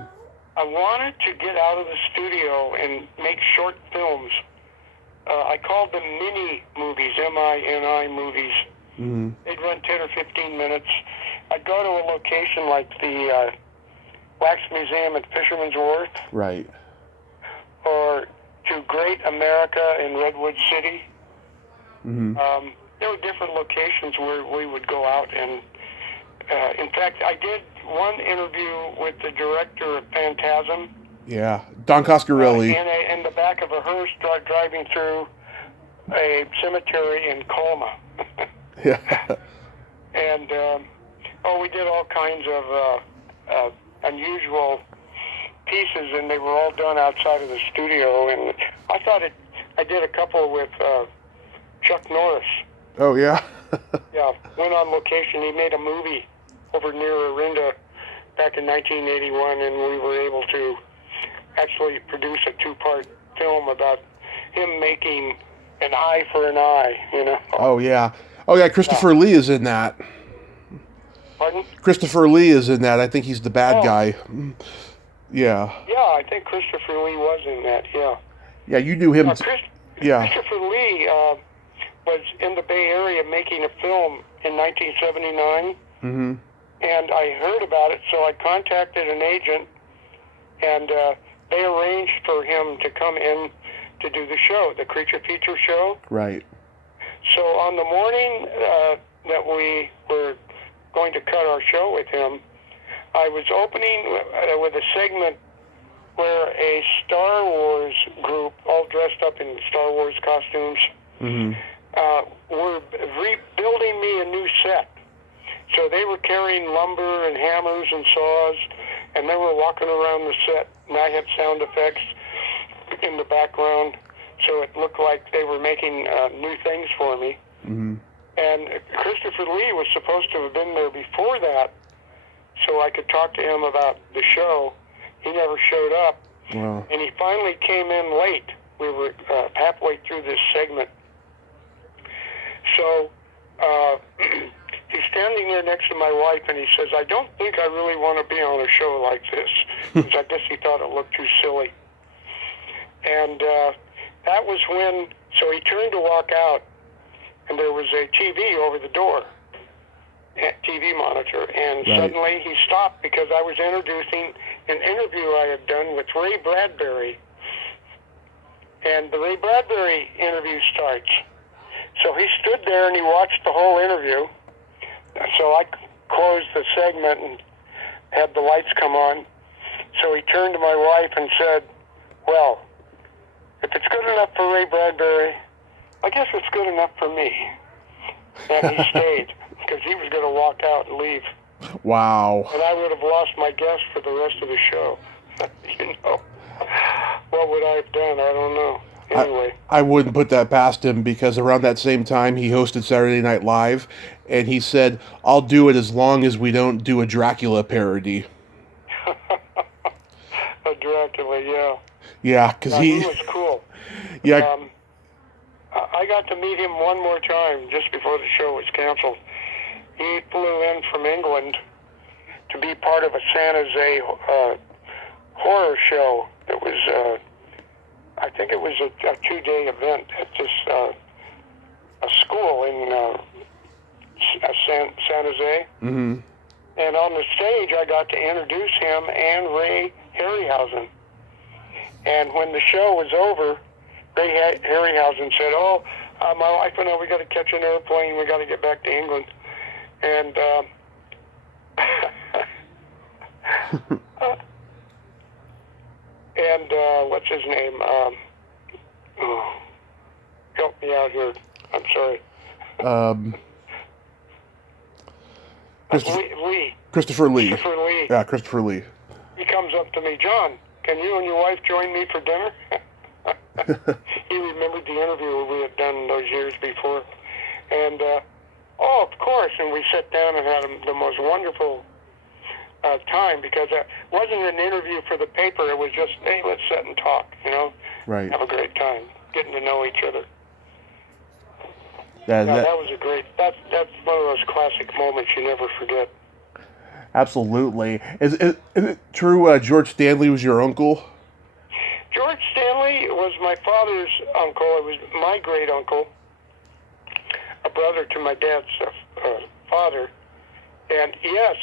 I wanted to get out of the studio and make short films. I called them mini movies, M-I-N-I movies. Mm-hmm. They'd run 10 or 15 minutes. I'd go to a location like the Wax Museum at Fisherman's Wharf. Right. Or to Great America in Redwood City. Mm-hmm. There were different locations where we would go out, and in fact, I did one interview with the director of Phantasm. Yeah, Don Coscarelli. In the back of a hearse driving through a cemetery in Colma. Yeah. And we did all kinds of unusual pieces, and they were all done outside of the studio. And I did a couple with Chuck Norris. Oh yeah. Yeah, went on location. He made a movie over near Orinda back in 1981, and we were able to actually produce a 2-part film about him making an eye for an eye, Oh yeah. Oh yeah, Christopher Lee is in that. Pardon? Christopher Lee is in that. I think he's the bad guy. Yeah. Yeah, I think Christopher Lee was in that, yeah. Yeah, you knew him. Yeah. Christopher Lee was in the Bay Area making a film in 1979. Mm-hmm. And I heard about it, so I contacted an agent, and they arranged for him to come in to do the show, the Creature Feature show. Right. So on the morning that we were going to cut our show with him, I was opening with a segment where a Star Wars group, all dressed up in Star Wars costumes, Mm-hmm. were rebuilding me a new set. So they were carrying lumber and hammers and saws, and they were walking around the set, and I had sound effects in the background, so it looked like they were making new things for me. Mm-hmm. And Christopher Lee was supposed to have been there before that, so I could talk to him about the show. He never showed up, Wow. and he finally came in late. We were halfway through this segment. So he's standing there next to my wife, and he says, I don't think I really want to be on a show like this, because I guess he thought it looked too silly. And that was when, so he turned to walk out, and there was a TV over the door, a TV monitor, and Right. suddenly he stopped because I was introducing an interview I had done with Ray Bradbury. And the Ray Bradbury interview starts. So he stood there and he watched the whole interview. So I closed the segment and had the lights come on. So he turned to my wife and said, well, if it's good enough for Ray Bradbury, I guess it's good enough for me. And he stayed because he was going to walk out and leave. Wow. And I would have lost my guest for the rest of the show. What would I have done? I don't know. Anyway. I wouldn't put that past him, because around that same time he hosted Saturday Night Live, and he said, I'll do it as long as we don't do a Dracula parody. A Dracula, yeah. Yeah, because he was cool. Yeah. I got to meet him one more time just before the show was canceled. He flew in from England to be part of a San Jose horror show that was, I think it was a 2-day event at this a school in San Jose. Mm-hmm. And on the stage, I got to introduce him and Ray Harryhausen. And when the show was over, Ray Harryhausen said, my wife and I, we got to catch an airplane. We got to get back to England. And what's his name? Help me out here. I'm sorry. Lee. Christopher Lee. Christopher Lee. Yeah, Christopher Lee. He comes up to me, John, can you and your wife join me for dinner? He remembered the interview we had done those years before. And, oh, of course. And we sat down and had the most wonderful time, because it wasn't an interview for the paper. It was just, hey, let's sit and talk, you know? Right. Have a great time, getting to know each other. That was a great, that's one of those classic moments you never forget. Absolutely. Is it true George Stanley was your uncle? George Stanley was my father's uncle. It was my great uncle, a brother to my dad's father. And yes,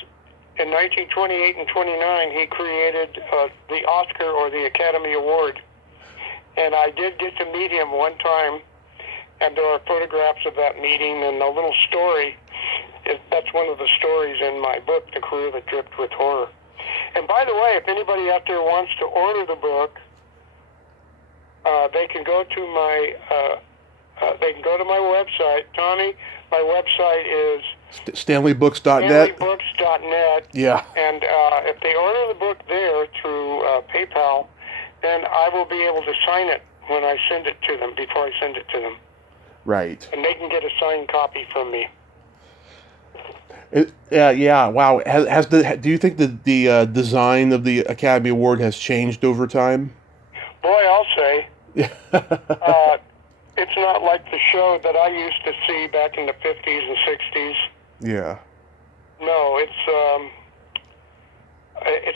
in 1928 and 29, he created the Oscar or the Academy Award. And I did get to meet him one time, and there are photographs of that meeting and a little story. That's one of the stories in my book, The Career That Dripped with Horror. And by the way, if anybody out there wants to order the book, they can go to my website, Tommy. My website is StanleyBooks.net. StanleyBooks.net. Yeah. And if they order the book there through PayPal, then I will be able to sign it when I send it to them, before I send it to them. Right. And they can get a signed copy from me. Yeah. Wow. Do you think that the design of the Academy Award has changed over time? Boy, I'll say. It's not like the show that I used to see back in the 50s and 60s. Yeah. No, it's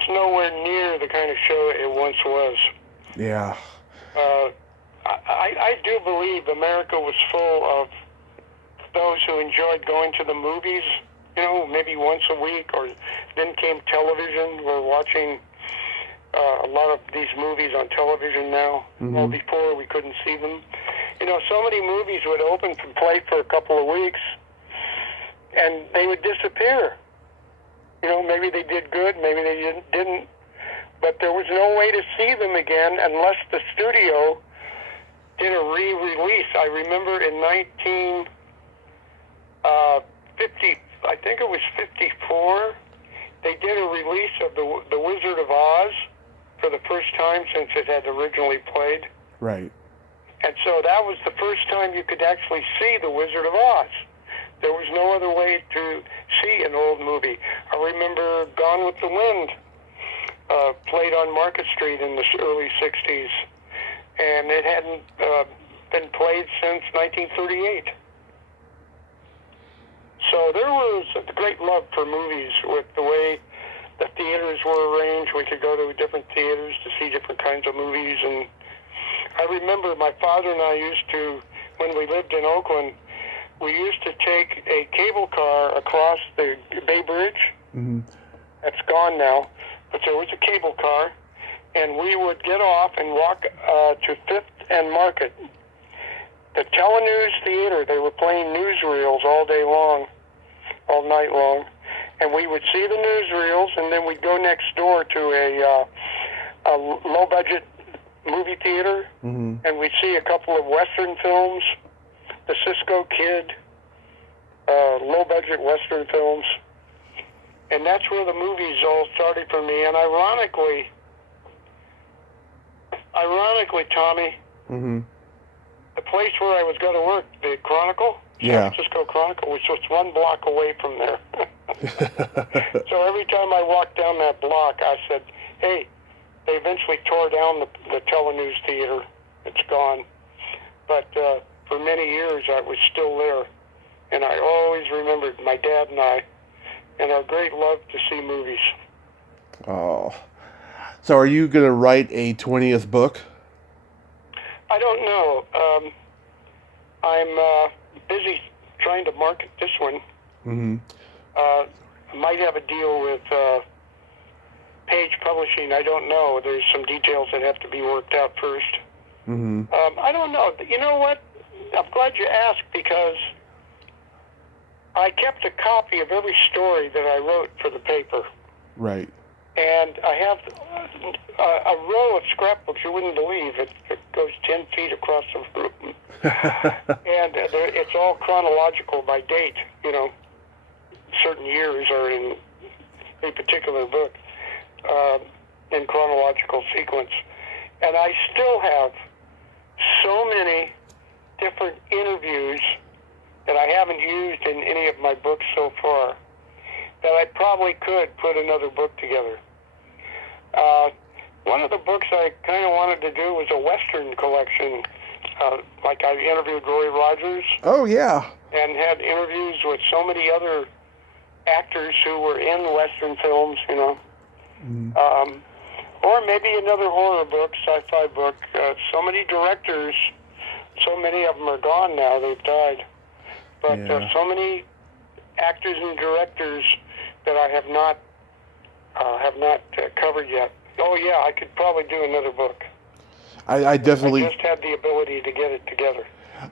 nowhere near the kind of show it once was. Yeah. I do believe America was full of those who enjoyed going to the movies, you know, maybe once a week, or then came television. We're watching a lot of these movies on television now. Mm-hmm. Well, before we couldn't see them. You know, so many movies would open and play for a couple of weeks, and they would disappear. You know, maybe they did good, maybe they didn't, but there was no way to see them again unless the studio did a re-release. I remember in 1950, I think it was 54, they did a release of the Wizard of Oz for the first time since it had originally played. Right. And so that was the first time you could actually see the Wizard of Oz. There was no other way to see an old movie. I remember Gone with the Wind played on Market Street in the early 60s, and it hadn't been played since 1938. So there was a great love for movies with the way the theaters were arranged. We could go to different theaters to see different kinds of movies. And I remember my father and I used to, when we lived in Oakland, we used to take a cable car across the Bay Bridge. Mm-hmm. That's gone now, but there was a cable car, and we would get off and walk to 5th and Market. The Telenews Theater, they were playing newsreels all day long, all night long, and we would see the newsreels, and then we'd go next door to a low-budget movie theater, mm-hmm. and we'd see a couple of Western films, the Cisco Kid, low-budget Western films, and that's where the movies all started for me. And ironically, Tommy, mm-hmm. the place where I was going to work, the Chronicle, Yeah. San Francisco Chronicle, was just one block away from there. So every time I walked down that block, I said, hey, they eventually tore down the Telenews Theater. It's gone. But for many years, I was still there. And I always remembered my dad and I and our great love to see movies. Oh. So are you going to write a 20th book? I don't know. I'm busy trying to market this one. Mm-hmm. I might have a deal with Page Publishing. I don't know. There's some details that have to be worked out first. Mm-hmm. I don't know. You know what? I'm glad you asked, because I kept a copy of every story that I wrote for the paper. Right. And I have a row of scrapbooks you wouldn't believe. It goes 10 feet across the room. And it's all chronological by date, you know. Certain years are in a particular book in chronological sequence. And I still have so many different interviews that I haven't used in any of my books so far that I probably could put another book together. One of the books I kind of wanted to do was a Western collection. Like I interviewed Roy Rogers. Oh, yeah. And had interviews with so many other actors who were in Western films, you know. Mm. Or maybe another horror book, sci-fi book. So many directors, so many of them are gone now. They've died. But so many actors and directors that I have not covered yet. Oh yeah, I could probably do another book. I definitely. I just had the ability to get it together.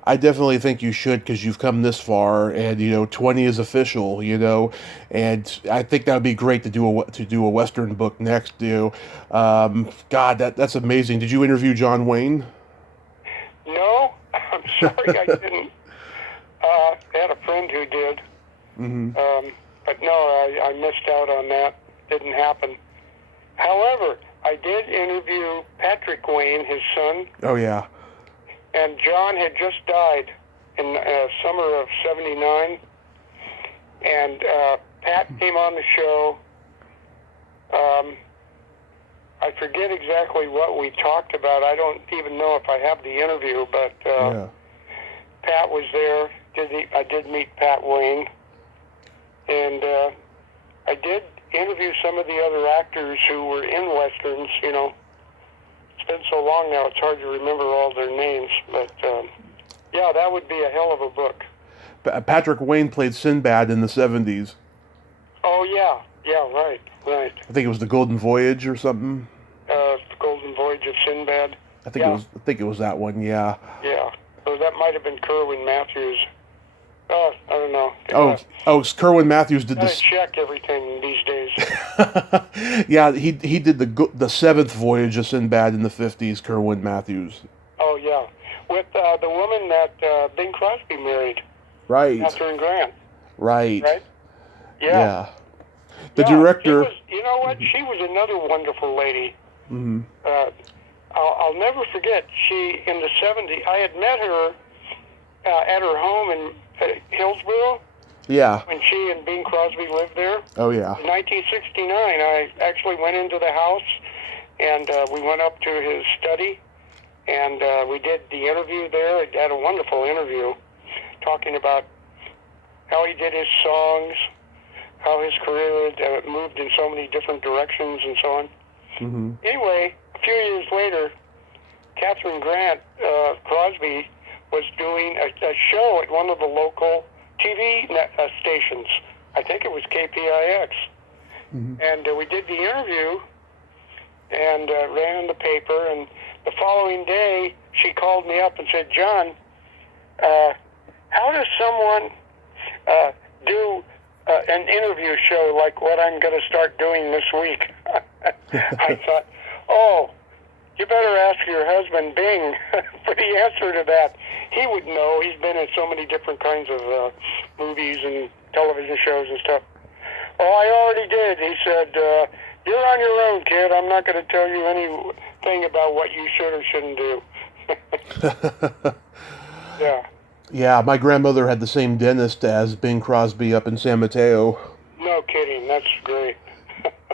I definitely think you should, because you've come this far, and 20 is official, and I think that would be great to do a Western book next. God, that's amazing. Did you interview John Wayne? No, I'm sorry, I didn't. I had a friend who did, but no, I missed out on that. Didn't happen. However, I did interview Patrick Wayne, his son. Oh yeah. And John had just died in summer of '79, and Pat came on the show. I forget exactly what we talked about. I don't even know if I have the interview, but Pat was there. I did meet Pat Wayne, and I did interview some of the other actors who were in Westerns, It's been so long now, it's hard to remember all their names. But, that would be a hell of a book. Patrick Wayne played Sinbad in the 70s. Oh, yeah. Yeah, right. I think it was The Golden Voyage or something. The Golden Voyage of Sinbad. I think it was that one, yeah. Yeah. So that might have been Kerwin Matthews. I don't know. Kerwin Matthews did this. Check everything these days. Yeah, he did the seventh voyage of Sinbad in the 50s. Kerwin Matthews. Oh yeah, with the woman that Bing Crosby married. Right. Catherine Grant. Right. Right. Yeah. The director. You know what? She was another wonderful lady. Mm-hmm. I'll never forget. She in the '70s. I had met her at her home in Hillsborough. Yeah. When she and Bing Crosby lived there. Oh, yeah. In 1969, I actually went into the house, and we went up to his study, and we did the interview there. I had a wonderful interview talking about how he did his songs, how his career had moved in so many different directions and so on. Mm-hmm. Anyway, a few years later, Catherine Grant Crosby was doing a show at one of the local TV stations. I think it was KPIX. Mm-hmm. And we did the interview and ran in the paper. And the following day, she called me up and said, "John, how does someone do an interview show like what I'm going to start doing this week?" I thought, you better ask your husband, Bing, for the answer to that. He would know. He's been in so many different kinds of movies and television shows and stuff. "Oh, I already did." He said, "You're on your own, kid. I'm not going to tell you anything about what you should or shouldn't do." Yeah. Yeah, my grandmother had the same dentist as Bing Crosby up in San Mateo. No kidding. That's great.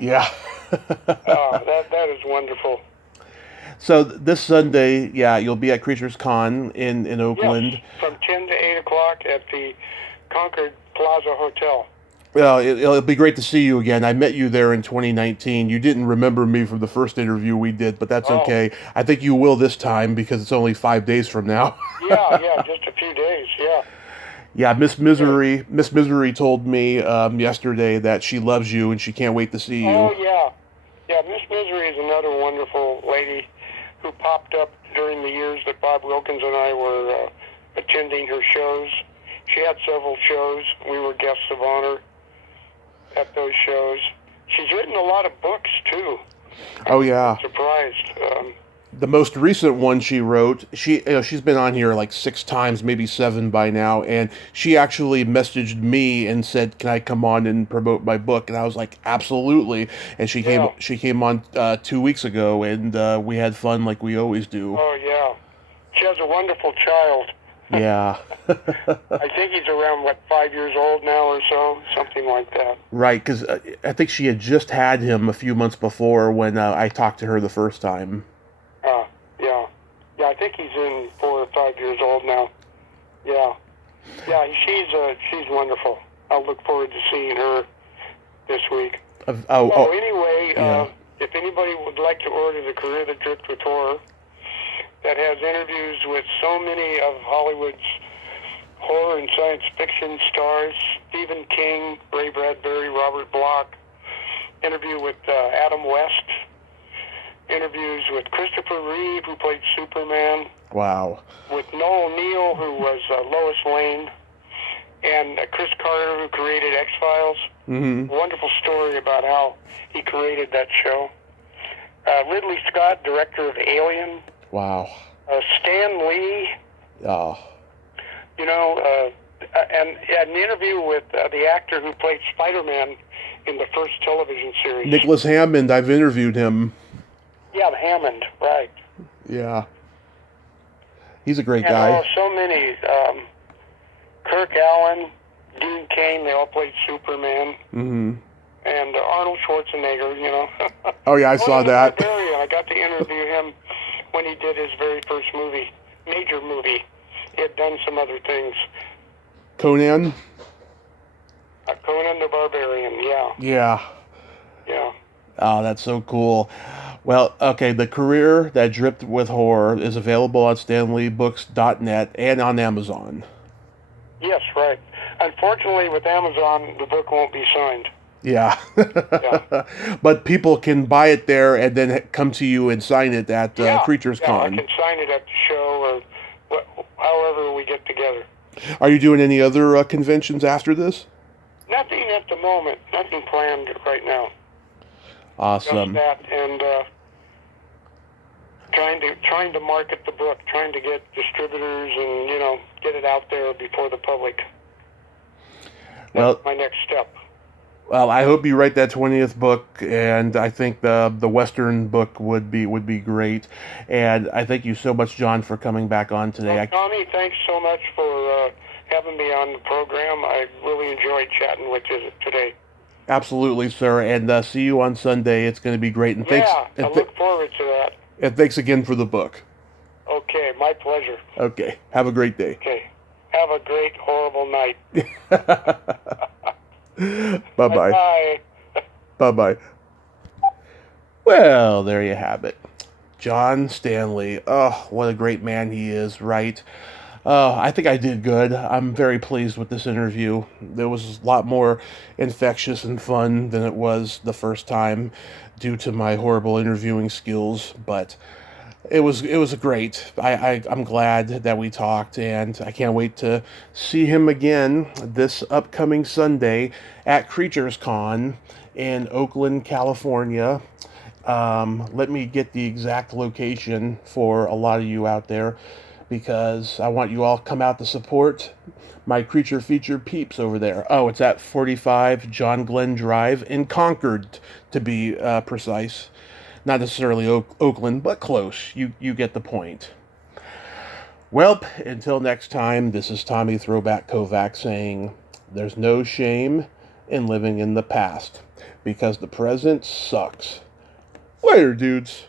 Yeah. That is wonderful. So this Sunday, you'll be at Creatures Con in Oakland. Yes, from 10 to 8 o'clock at the Concord Plaza Hotel. Well, it'll be great to see you again. I met you there in 2019. You didn't remember me from the first interview we did, but that's okay. I think you will this time because it's only 5 days from now. yeah, just a few days, yeah. Yeah, Miss Misery told me yesterday that she loves you and she can't wait to see you. Oh, yeah. Yeah, Miss Misery is another wonderful lady who popped up during the years that Bob Wilkins and I were attending her shows. She had several shows. We were guests of honor at those shows. She's written a lot of books, too. Oh, yeah. I'm surprised. The most recent one she wrote, she's been on here like 6 times, maybe 7 by now, and she actually messaged me and said, "Can I come on and promote my book?" And I was like, "Absolutely!" And she came on 2 weeks ago, and we had fun like we always do. Oh yeah, she has a wonderful child. Yeah. I think he's around 5 years old now or so, something like that. Right, because I think she had just had him a few months before when I talked to her the first time. Yeah, I think he's in 4 or 5 years old now. Yeah, she's wonderful. I'll look forward to seeing her this week. Anyway, if anybody would like to order The Career That Dripped with Horror, that has interviews with so many of Hollywood's horror and science fiction stars, Stephen King, Ray Bradbury, Robert Bloch, interview with Adam West, interviews with Christopher Reeve, who played Superman. Wow. With Noel Neill, who was Lois Lane, and Chris Carter, who created X-Files. Mm-hmm. Wonderful story about how he created that show. Ridley Scott, director of Alien. Wow. Stan Lee. Oh. You know, and an interview with the actor who played Spider-Man in the first television series. Nicholas Hammond, I've interviewed him. Yeah, Hammond, right. Yeah. He's a great guy. And so many. Kirk Allen, Dean Cain, they all played Superman. Mm-hmm. And Arnold Schwarzenegger, you know. Oh, yeah, I saw that. I got to interview him when he did his very first major movie. He had done some other things. Conan? Conan the Barbarian, yeah. Yeah. Yeah. Oh, that's so cool. Well, okay, The Career That Dripped with Horror is available on StanleyBooks.net and on Amazon. Yes, right. Unfortunately, with Amazon, the book won't be signed. Yeah. Yeah. But people can buy it there and then come to you and sign it at Creatures Con. I can sign it at the show or however we get together. Are you doing any other conventions after this? Nothing at the moment. Nothing planned right now. Awesome. Just that, and trying to market the book, trying to get distributors and get it out there before the public. That's my next step. Well, I hope you write that 20th book, and I think the Western book would be great. And I thank you so much, John, for coming back on today. Well, Tommy, thanks so much for having me on the program. I really enjoyed chatting with you today. Absolutely, sir. And see you on Sunday. It's going to be great. And thanks. I look forward to that. And thanks again for the book. Okay, my pleasure. Okay, have a great day. Okay, have a great, horrible night. Bye-bye. Bye. Bye-bye. Well, there you have it. John Stanley. Oh, what a great man he is, right? I think I did good. I'm very pleased with this interview. There was a lot more infectious and fun than it was the first time due to my horrible interviewing skills, but it was great. I'm glad that we talked, and I can't wait to see him again this upcoming Sunday at Creatures Con in Oakland, California. Let me get the exact location for a lot of you out there, because I want you all to come out to support my creature feature peeps over there. Oh, it's at 45 John Glenn Drive in Concord, to be precise. Not necessarily Oakland, but close. You get the point. Well, until next time, this is Tommy Throwback Kovac saying, there's no shame in living in the past, because the present sucks. Later, dudes.